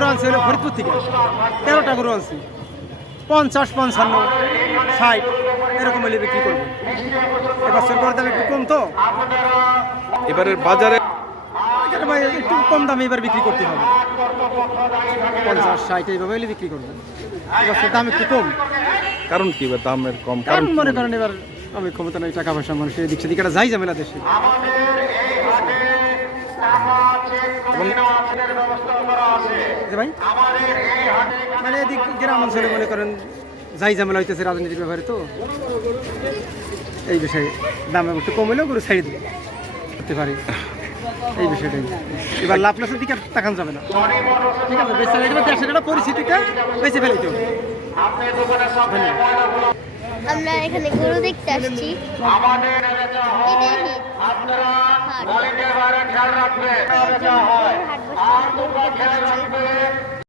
গরু আনছি হলো ফরিদপুর থেকে 13টা গরু আনছি 50, 55, 60 এরকম হলে বিক্রি করবো। এবার সরকার দাম একটু কম তো এবারের বাজারে এখানে ভাই একটু কম দামে এবার বিক্রি করতে হবে 50, 60 এইভাবে হলে বিক্রি করবো। এবার দাম একটু কম কারণ কি এবার দামের কম কারণ মনে করেন এবার আমি ক্ষমতা নাই টাকা পয়সা মানুষের এদিক সেদিক একটা যাই ঝামেলা দেশে যে ভাই মানে এদিক গ্রাম অঞ্চলে মনে করেন যাই ঝামেলা হইতেছে রাজনীতির ব্যাপারে তো এই বিষয়ে দাম একটু কম হলেও করে ছাড়ি করতে পারি এই বিষয়টাই। এবার লাভ লসের দিকে আর তাকান যাবে না, ঠিক আছে? বেঁচে এবার দেশের একটা পরিস্থিতিটা বেঁচে ফেলাইতে হবে। আমরা এখানে গরু দেখতে আসছি।